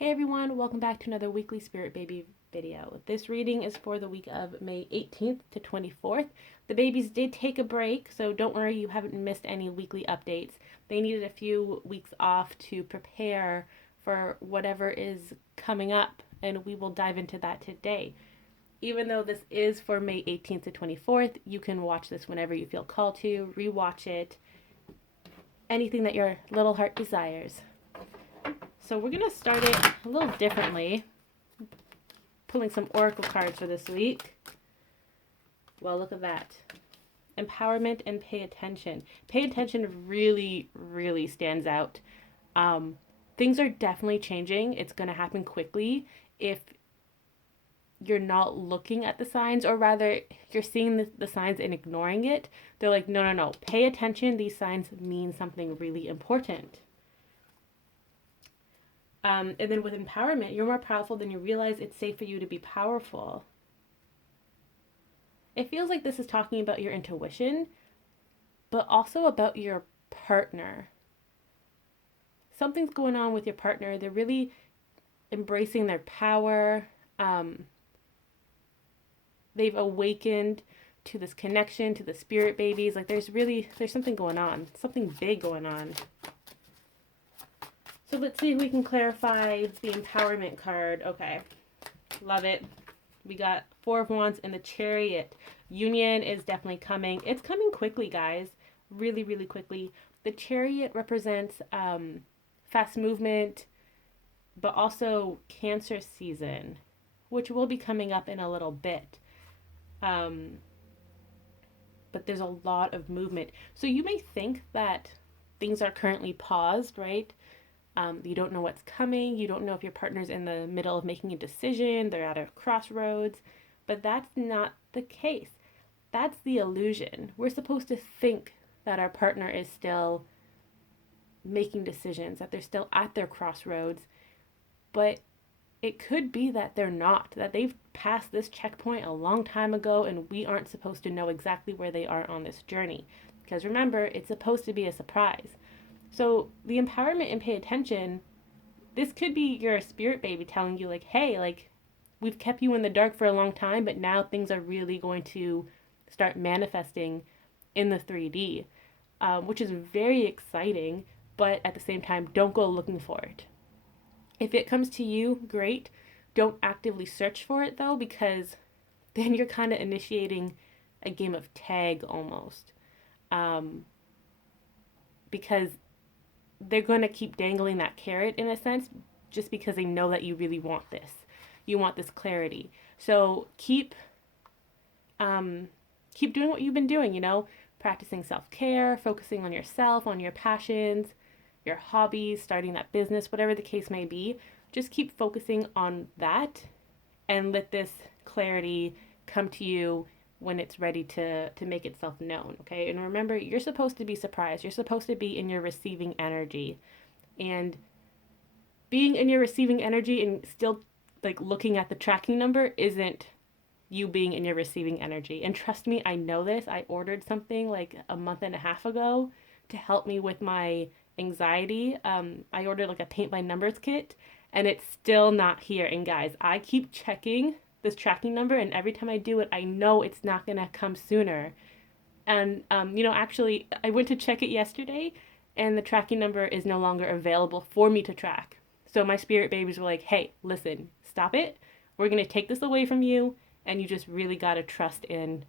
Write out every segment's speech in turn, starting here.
Hey everyone, welcome back to another weekly Spirit Baby video. This reading is for the week of May 18th to 24th. The babies did take a break, so don't worry, you haven't missed any weekly updates. They needed a few weeks off to prepare for whatever is coming up, and we will dive into that today. Even though this is for May 18th to 24th, you can watch this whenever you feel called to, rewatch it, anything that your little heart desires. So we're going to start it a little differently. Pulling some oracle cards for this week. Well, look at that. Empowerment and pay attention. Pay attention really stands out. Things are definitely changing. It's going to happen quickly if you're not looking at the signs, or rather you're seeing the signs and ignoring it. They're like, no, pay attention. These signs mean something really important. And then with empowerment, you're more powerful than you realize. It's safe for you to be powerful. It feels like this is talking about your intuition, but also about your partner. Something's going on with your partner. They're really embracing their power. They've awakened to this connection, to the spirit babies. Like there's something going on, something big going on. So let's see if we can clarify the empowerment card. Okay, love it. We got Four of Wands and the Chariot. Union is definitely coming. It's coming quickly, guys. Really quickly. The Chariot represents fast movement, but also Cancer season, which will be coming up in a little bit. But there's a lot of movement. So you may think that things are currently paused, right? You don't know what's coming. You don't know if your partner's in the middle of making a decision. They're at a crossroads. But that's not the case. That's the illusion. We're supposed to think that our partner is still making decisions, that they're still at their crossroads. But it could be that they're not, that they've passed this checkpoint a long time ago and we aren't supposed to know exactly where they are on this journey. Because remember, it's supposed to be a surprise. So the empowerment and pay attention, this could be your spirit baby telling you like, hey, like we've kept you in the dark for a long time, but now things are really going to start manifesting in the 3D, which is very exciting, but at the same time, don't go looking for it. If it comes to you, great. Don't actively search for it though, because then you're kind of initiating a game of tag almost. Because they're going to keep dangling that carrot in a sense, just because they know that you really want this. You want this clarity. So keep doing what you've been doing, practicing self-care, focusing on yourself, on your passions, your hobbies, starting that business, whatever the case may be. Just keep focusing on that and let this clarity come to you when it's ready to make itself known, okay? And remember, you're supposed to be surprised. You're supposed to be in your receiving energy. And being in your receiving energy and still like looking at the tracking number isn't you being in your receiving energy. And trust me, I know this. I ordered something like a month and a half ago to help me with my anxiety. I ordered like a paint by numbers kit and it's still not here. And guys, I keep checking this tracking number, and every time I do it, I know it's not gonna come sooner. And actually, I went to check it yesterday, and the tracking number is no longer available for me to track. So my spirit babies were like, "Hey, listen, stop it. We're gonna take this away from you, and you just really gotta trust in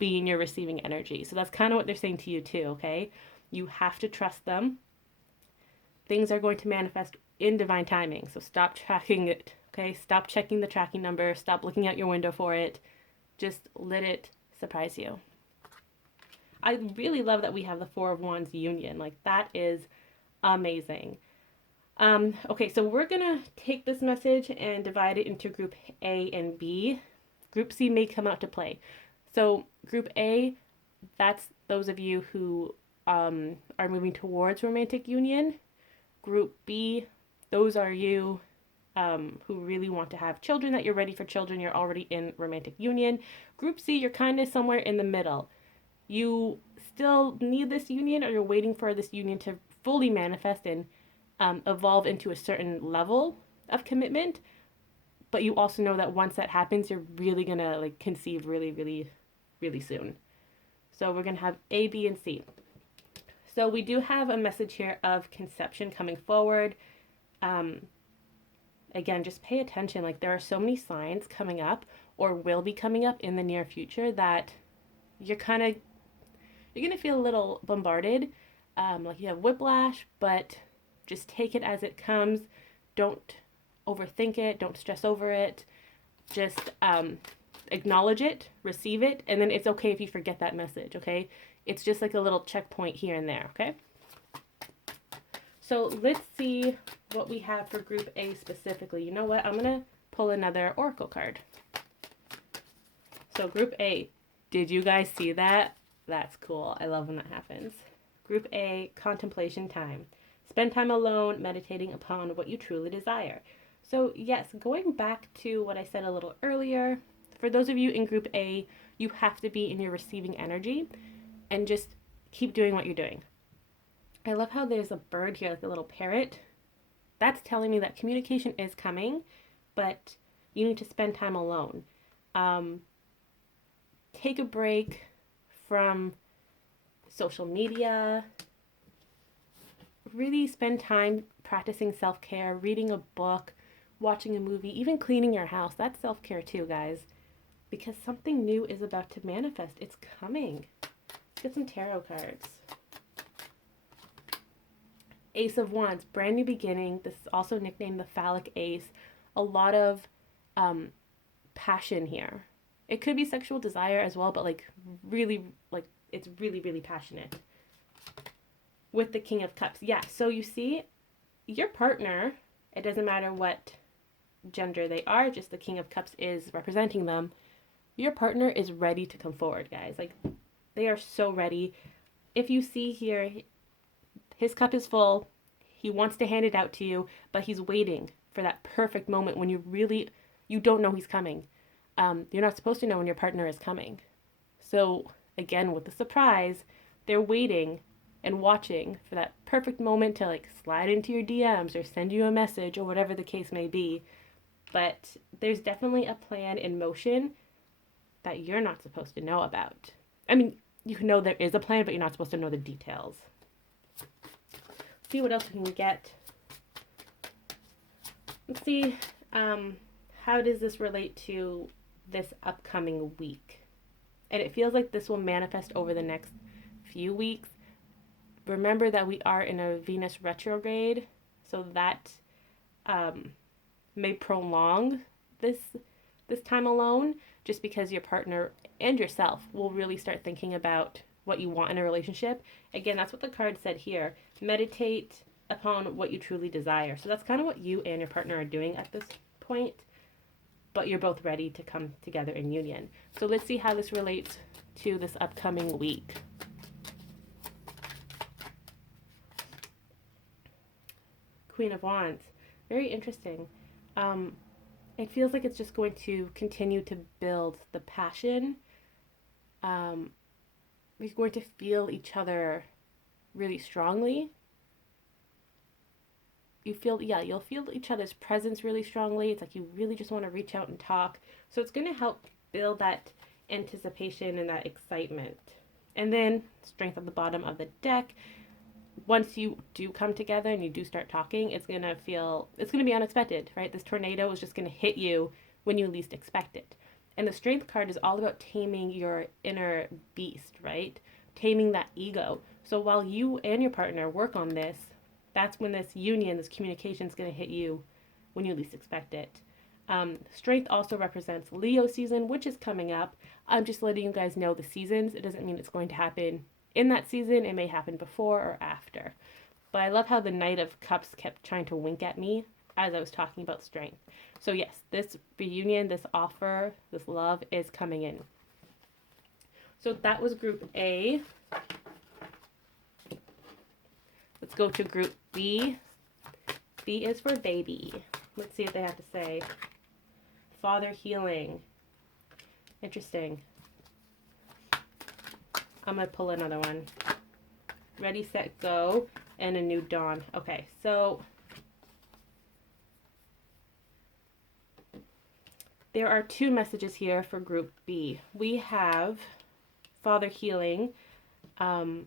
being your receiving energy." So that's kind of what they're saying to you too. Okay, you have to trust them. Things are going to manifest in divine timing. So stop tracking it. Okay, stop checking the tracking number. Stop looking out your window for it. Just let it surprise you. I really love that we have the Four of Wands union. Like, that is amazing. Okay, so we're going to take this message and divide it into Group A and B. Group C may come out to play. So Group A, that's those of you who are moving towards romantic union. Group B, those are you who really want to have children, that you're ready for children, you're already in romantic union. Group C, you're kind of somewhere in the middle. You still need this union, or you're waiting for this union to fully manifest and evolve into a certain level of commitment, but you also know that once that happens, you're really gonna like conceive really soon. So we're gonna have A, B, and C. So we do have a message here of conception coming forward. Um, Again, just pay attention. Like there are so many signs coming up or will be coming up in the near future that you're kind of you're gonna feel a little bombarded, like you have whiplash, but just take it as it comes. Don't overthink it. Don't stress over it. Just acknowledge it, receive it, and then it's okay if you forget that message. Okay, it's just like a little checkpoint here and there. Okay. So let's see what we have for Group A specifically. You know what? I'm gonna pull another oracle card. So Group A, did you guys see that? That's cool. I love when that happens. Group A, contemplation time. Spend time alone, meditating upon what you truly desire. So yes, going back to what I said a little earlier, for those of you in Group A, you have to be in your receiving energy and just keep doing what you're doing. I love how there's a bird here, like a little parrot. That's telling me that communication is coming, but you need to spend time alone. Take a break from social media. Really spend time practicing self-care, reading a book, watching a movie, even cleaning your house. That's self-care too, guys. Because something new is about to manifest. It's coming. Let's get some tarot cards. Ace of Wands, brand new beginning. This is also nicknamed the phallic ace. A lot of passion here. It could be sexual desire as well, but like really, like it's really passionate. With the King of Cups. Yeah, so you see, your partner, it doesn't matter what gender they are, just the King of Cups is representing them. Your partner is ready to come forward, guys. Like, they are so ready. If you see here, his cup is full. He wants to hand it out to you, but he's waiting for that perfect moment when you don't know he's coming. You're not supposed to know when your partner is coming. So, again, with the surprise, they're waiting and watching for that perfect moment to like slide into your DMs or send you a message or whatever the case may be. But there's definitely a plan in motion that you're not supposed to know about. I mean, you know there is a plan, but you're not supposed to know the details. See what else we can get. Let's see, how does this relate to this upcoming week? And it feels like this will manifest over the next few weeks. Remember that we are in a Venus retrograde, so that may prolong this time alone, just because your partner and yourself will really start thinking about what you want in a relationship. Again, that's what the card said here. Meditate upon what you truly desire. So that's kind of what you and your partner are doing at this point, but you're both ready to come together in union. So let's see how this relates to this upcoming week. Queen of Wands. Very interesting. It feels like it's just going to continue to build the passion. We're going to feel each other really strongly. You'll feel each other's presence really strongly. It's like you really just want to reach out and talk. So it's going to help build that anticipation and that excitement. And then, strength at the bottom of the deck. Once you do come together and you do start talking, it's going to be unexpected, right? This tornado is just going to hit you when you least expect it. And the strength card is all about taming your inner beast, right? Taming that ego. So while you and your partner work on this, that's when this union, this communication is going to hit you when you least expect it. Strength also represents Leo season, which is coming up. I'm just letting you guys know the seasons. It doesn't mean it's going to happen in that season. It may happen before or after. But I love how the Knight of Cups kept trying to wink at me as I was talking about strength. So yes, this reunion, this offer, this love is coming in. So that was Group A. Let's go to Group B. B is for baby. Let's see what they have to say. Father healing. Interesting. I'm going to pull another one. Ready, set, go, and a new dawn. Okay, so There are two messages here for group B. We have father healing. Um,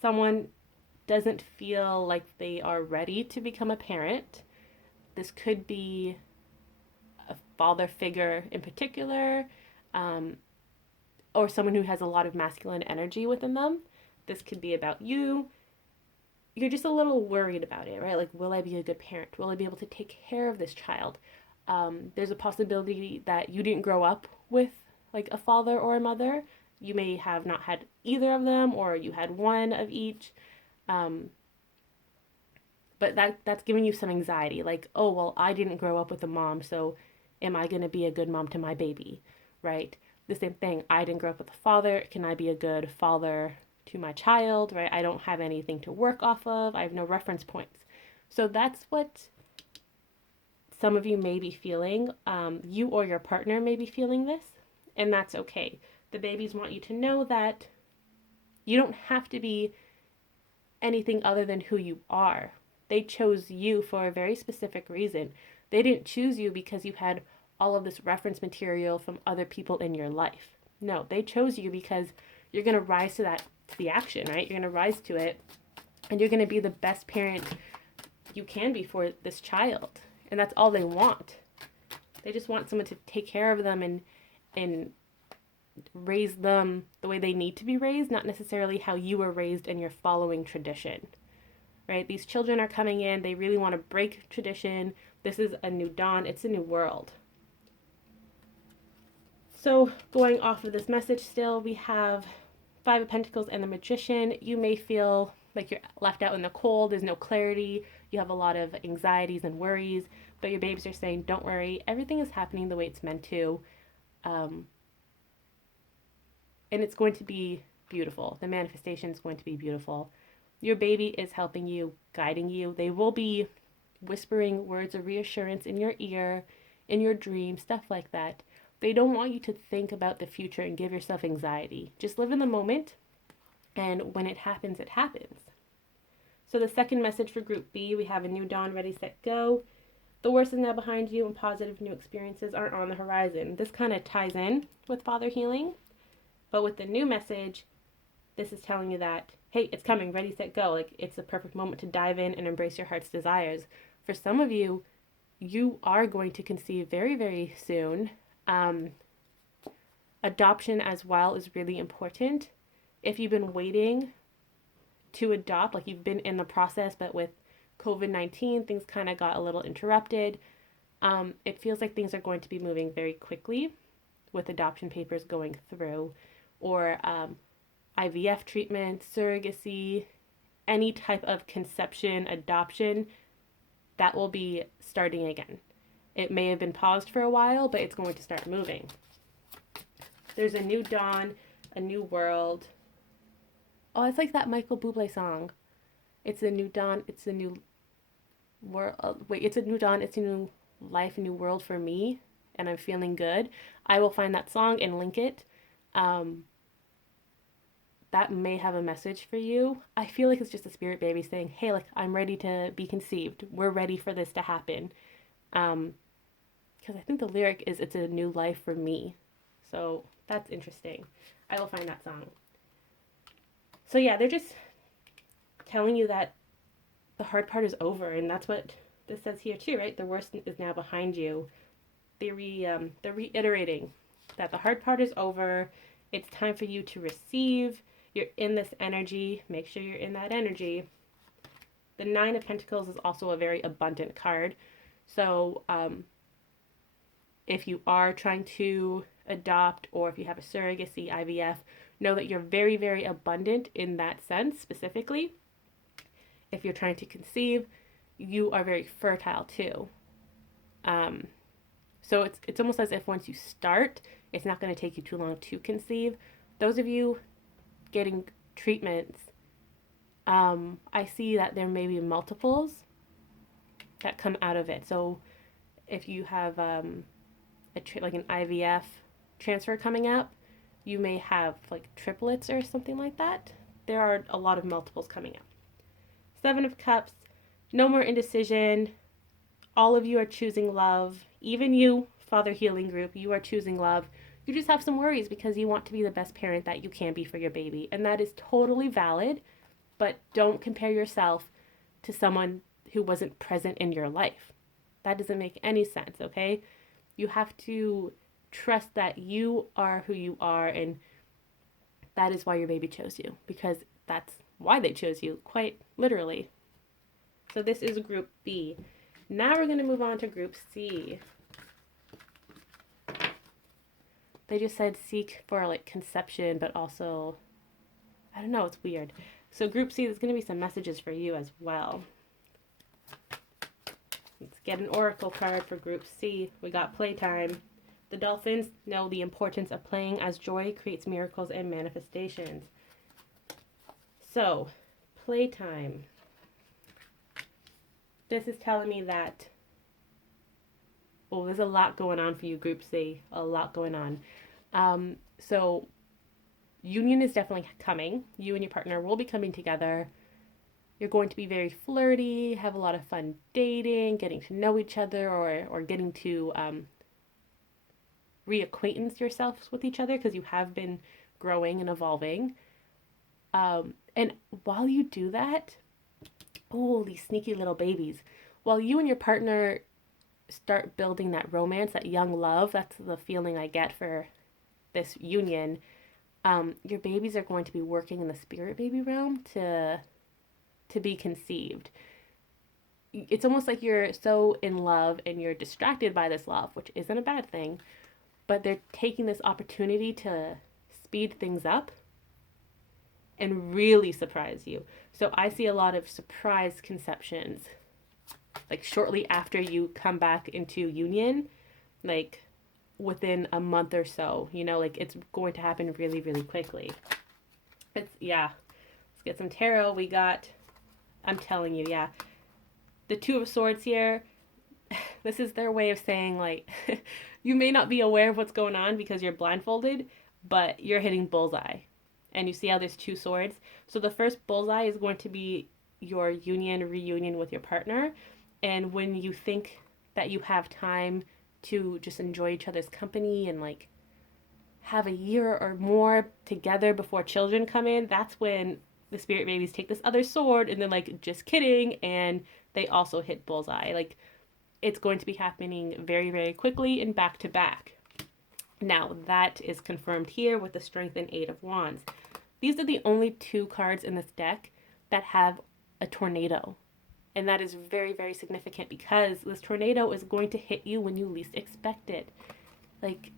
Someone doesn't feel like they are ready to become a parent. This could be a father figure in particular, um, or someone who has a lot of masculine energy within them. This could be about you. You're just a little worried about it, right? Like, will I be a good parent? Will I be able to take care of this child? There's a possibility that you didn't grow up with like a father or a mother. You may have not had either of them, or you had one of each. Um, but that's giving you some anxiety, like, oh well, I didn't grow up with a mom, so am I going to be a good mom to my baby, right? The same thing, I didn't grow up with a father, can I be a good father to my child, right? I don't have anything to work off of, I have no reference points. So that's what some of you may be feeling. You or your partner may be feeling this, and that's okay. The babies want you to know that you don't have to be anything other than who you are. They chose you for a very specific reason. They didn't choose you because you had all of this reference material from other people in your life. No, they chose you because you're going to rise to that, to the action, right? You're going to rise to it, and you're going to be the best parent you can be for this child. And that's all they want. They just want someone to take care of them and raise them the way they need to be raised, not necessarily how you were raised and you're following tradition, right? These children are coming in, they really want to break tradition. This is a new dawn, it's a new world. So going off of this message still, we have Five of Pentacles and the Magician. You may feel like you're left out in the cold, there's no clarity, you have a lot of anxieties and worries, but your babies are saying, don't worry, everything is happening the way it's meant to. And it's going to be beautiful. The manifestation is going to be beautiful. Your baby is helping you, guiding you. They will be whispering words of reassurance in your ear, in your dreams, stuff like that. They don't want you to think about the future and give yourself anxiety. Just live in the moment, and when it happens, it happens. So the second message for Group B, we have a new dawn, ready, set, go. The worst is now behind you, and positive new experiences are on the horizon. This kind of ties in with father healing. But with the new message, this is telling you that, hey, it's coming, ready, set, go. Like, it's the perfect moment to dive in and embrace your heart's desires. For some of you, you are going to conceive very, very soon. Adoption as well is really important. If you've been waiting to adopt, like you've been in the process, but with COVID-19, things kind of got a little interrupted. It feels like things are going to be moving very quickly with adoption papers going through, or IVF treatment, surrogacy, any type of conception, adoption, that will be starting again. It may have been paused for a while, but it's going to start moving. There's a new dawn, a new world. Oh, it's like that Michael Bublé song. It's a new dawn, it's a new world. Wait, it's a new dawn, it's a new life, a new world for me, and I'm feeling good. I will find that song and link it. That may have a message for you. I feel like it's just a spirit baby saying, hey, like, I'm ready to be conceived. We're ready for this to happen. Because I think the lyric is, it's a new life for me. So that's interesting. I will find that song. So yeah, they're just telling you that the hard part is over, and that's what this says here too, right? The worst is now behind you. They're reiterating that the hard part is over. It's time for you to receive. You're in this energy. Make sure you're in that energy. The Nine of Pentacles is also a very abundant card. So if you are trying to adopt, or if you have a surrogacy, IVF, know that you're very, very abundant in that sense specifically. If you're trying to conceive, you are very fertile too. So it's almost as if once you start, it's not going to take you too long to conceive. Those of you getting treatments, I see that there may be multiples that come out of it. So if you have like an IVF transfer coming up, you may have like triplets or something like that. There are a lot of multiples coming up. Seven of Cups, no more indecision. All of you are choosing love. Even you, father healing group, you are choosing love. You just have some worries because you want to be the best parent that you can be for your baby. And that is totally valid, but don't compare yourself to someone who wasn't present in your life. That doesn't make any sense, okay? You have to trust that you are who you are, and that is why your baby chose you, because that's why they chose you, quite literally. So this is group B. Now we're going to move on to group C. They just said seek for like conception, but also, I don't know, it's weird. So group C, there's going to be some messages for you as well. Let's get an oracle card for group C. We got playtime. The Dolphins know the importance of playing as joy creates miracles and manifestations. So, playtime. This is telling me that, oh, there's a lot going on for you, group C. A lot going on. So, union is definitely coming. You and your partner will be coming together. You're going to be very flirty, have a lot of fun dating, getting to know each other, or getting to reacquaintance yourselves with each other because you have been growing and evolving. And while you do that, oh, these sneaky little babies. While you and your partner start building that romance, that young love, that's the feeling I get for this union. Your babies are going to be working in the spirit baby realm to be conceived. It's almost like you're so in love and you're distracted by this love, which isn't a bad thing, but they're taking this opportunity to speed things up and really surprise you. So I see a lot of surprise conceptions, like shortly after you come back into union, like within a month or so, like it's going to happen really, really quickly. Let's get some tarot. We got, I'm telling you, the Two of Swords here. This is their way of saying, like, you may not be aware of what's going on because you're blindfolded, but you're hitting bullseye. And you see how there's two swords? So the first bullseye is going to be your reunion with your partner. And when you think that you have time to just enjoy each other's company and, like, have a year or more together before children come in, that's when the spirit babies take this other sword and then, like, just kidding, and they also hit bullseye. Like, it's going to be happening very, very quickly and back to back. Now, that is confirmed here with the Strength and Eight of Wands. These are the only two cards in this deck that have a tornado. And that is very, very significant because this tornado is going to hit you when you least expect it. Like,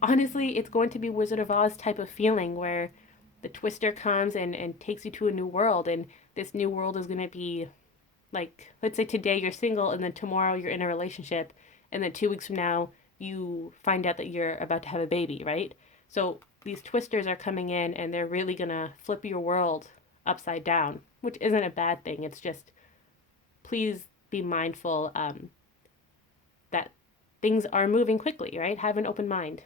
honestly, it's going to be Wizard of Oz type of feeling where the twister comes and takes you to a new world. And this new world is going to be, like, let's say today you're single and then tomorrow you're in a relationship. And then 2 weeks from now, you find out that you're about to have a baby, right? So these twisters are coming in and they're really going to flip your world upside down, which isn't a bad thing. It's just, please be mindful that things are moving quickly, right? Have an open mind.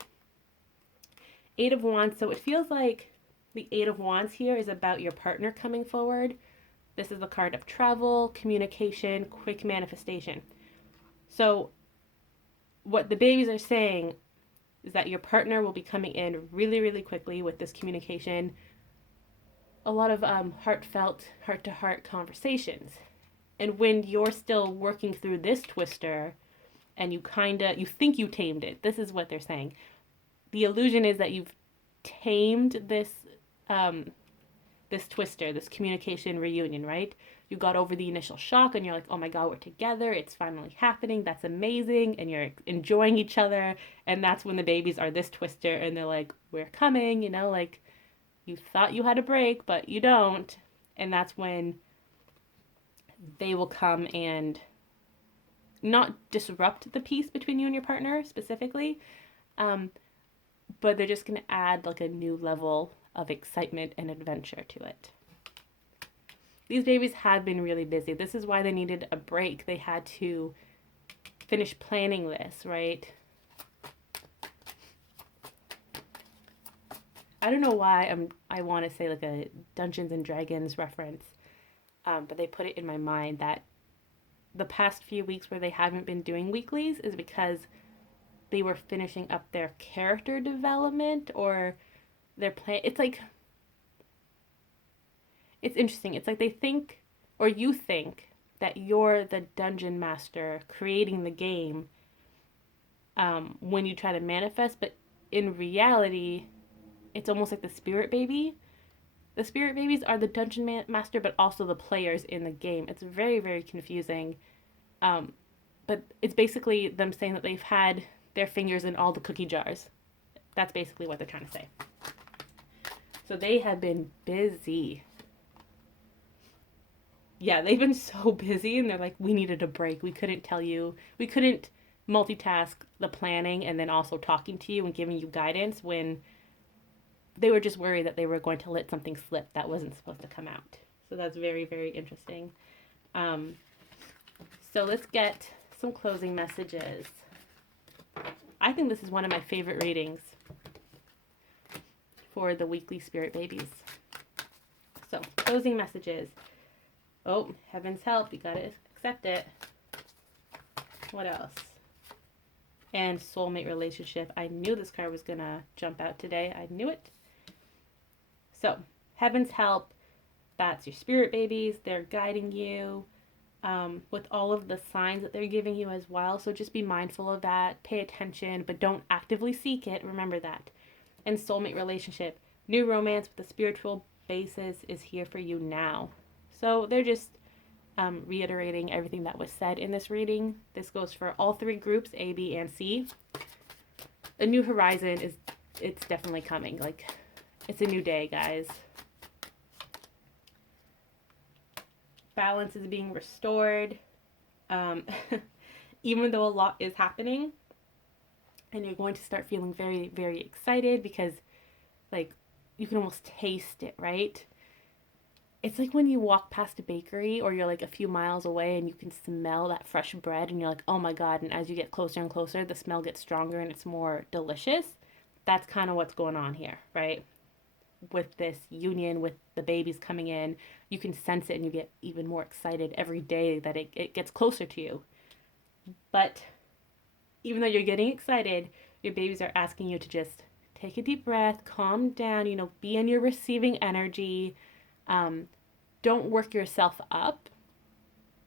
Eight of Wands. So it feels like the Eight of Wands here is about your partner coming forward. This is the card of travel, communication, quick manifestation. So what the babies are saying is that your partner will be coming in really, really quickly with this communication. A lot of heartfelt, heart-to-heart conversations. And when you're still working through this twister and you think you tamed it, this is what they're saying. The illusion is that you've tamed this twister, this communication reunion, right? You got over the initial shock and you're like, oh my God, we're together. It's finally happening. That's amazing. And you're enjoying each other. And that's when the babies are this twister and they're like, we're coming, like you thought you had a break, but you don't. And that's when they will come and not disrupt the peace between you and your partner specifically, but they're just going to add like a new level of excitement and adventure to it. These babies have been really busy. This is why they needed a break. They had to finish planning this, right? I don't know why I want to say like a Dungeons and Dragons reference, but they put it in my mind that the past few weeks where they haven't been doing weeklies is because they were finishing up their character development or their plan. It's like, it's interesting. It's like they think, or you think, that you're the dungeon master creating the game when you try to manifest, but in reality, it's almost like the spirit baby. The spirit babies are the dungeon master, but also the players in the game. It's very, very confusing. Um, but it's basically them saying that they've had their fingers in all the cookie jars. That's basically what they're trying to say. So they have been busy. Yeah, they've been so busy, and they're like, we needed a break. We couldn't multitask the planning and then also talking to you and giving you guidance when they were just worried that they were going to let something slip that wasn't supposed to come out. So that's very, very interesting. Um, so let's get some closing messages. I think this is one of my favorite readings for the weekly spirit babies. So, closing messages. Oh, heaven's help. You gotta accept it. What else? And soulmate relationship. I knew this card was gonna jump out today. I knew it. So, heaven's help. That's your spirit babies. They're guiding you with all of the signs that they're giving you as well. So just be mindful of that. Pay attention, but don't actively seek it. Remember that. And soulmate relationship. New romance with a spiritual basis is here for you now. So they're just reiterating everything that was said in this reading. This goes for all three groups, A, B, and C. A new horizon it's definitely coming. Like, it's a new day, guys. Balance is being restored. Even though a lot is happening, and you're going to start feeling very, very excited because, like, you can almost taste it, right? It's like when you walk past a bakery or you're like a few miles away and you can smell that fresh bread and you're like, oh my God. And as you get closer and closer, the smell gets stronger and it's more delicious. That's kind of what's going on here, right? With this union, with the babies coming in, you can sense it and you get even more excited every day that it gets closer to you. But even though you're getting excited, your babies are asking you to just take a deep breath, calm down, be in your receiving energy. Don't work yourself up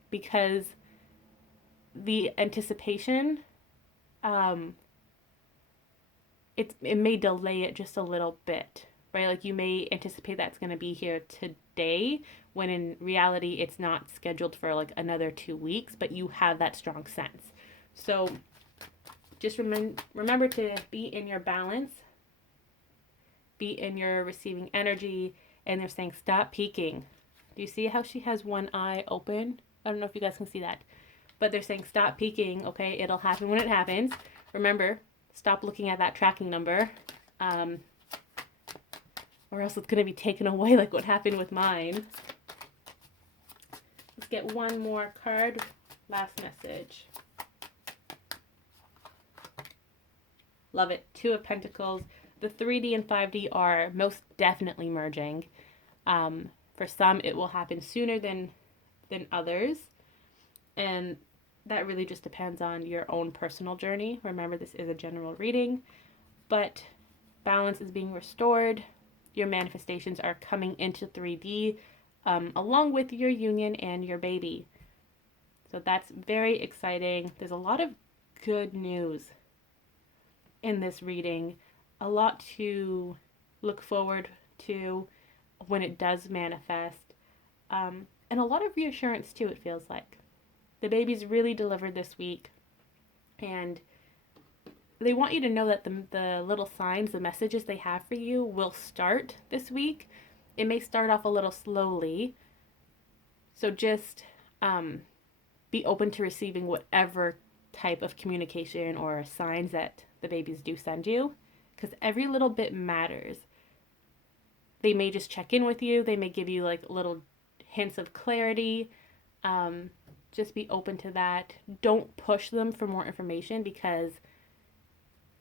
because the anticipation, it may delay it just a little bit, right? Like you may anticipate that's going to be here today when in reality it's not scheduled for like another 2 weeks, but you have that strong sense. So just remember to be in your balance, be in your receiving energy. And they're saying, stop peeking. Do you see how she has one eye open? I don't know if you guys can see that. But they're saying, stop peeking, okay? It'll happen when it happens. Remember, stop looking at that tracking number. Or else it's going to be taken away like what happened with mine. Let's get one more card. Last message. Love it. Two of Pentacles. The 3D and 5D are most definitely merging. For some, it will happen sooner than others. And that really just depends on your own personal journey. Remember, this is a general reading. But balance is being restored. Your manifestations are coming into 3D along with your union and your baby. So that's very exciting. There's a lot of good news in this reading. A lot to look forward to when it does manifest. And a lot of reassurance too, it feels like. The babies really delivered this week. And they want you to know that the little signs, the messages they have for you will start this week. It may start off a little slowly. So just be open to receiving whatever type of communication or signs that the babies do send you. Because every little bit matters. They may just check in with you. They may give you like little hints of clarity. Just be open to that. Don't push them for more information because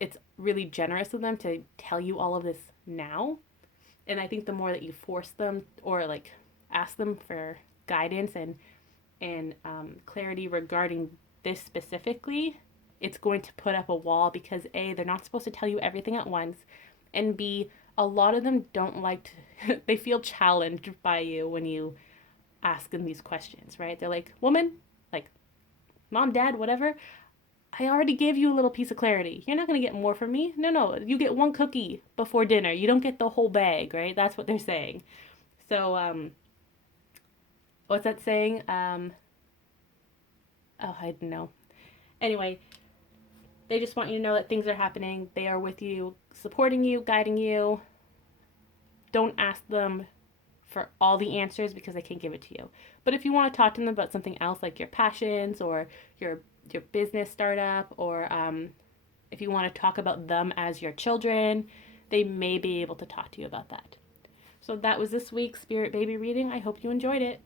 it's really generous of them to tell you all of this now. And I think the more that you force them or like ask them for guidance and clarity regarding this specifically, it's going to put up a wall because A, they're not supposed to tell you everything at once, and B, a lot of them don't like to, they feel challenged by you when you ask them these questions, right? They're like, woman, like, mom, dad, whatever, I already gave you a little piece of clarity. You're not going to get more from me. No, no, you get one cookie before dinner. You don't get the whole bag, right? That's what they're saying. So, what's that saying? Oh, I don't know. Anyway, they just want you to know that things are happening. They are with you, supporting you, guiding you. Don't ask them for all the answers because they can't give it to you. But if you want to talk to them about something else, like your passions or your business startup, or if you want to talk about them as your children, they may be able to talk to you about that. So that was this week's Spirit Baby reading. I hope you enjoyed it.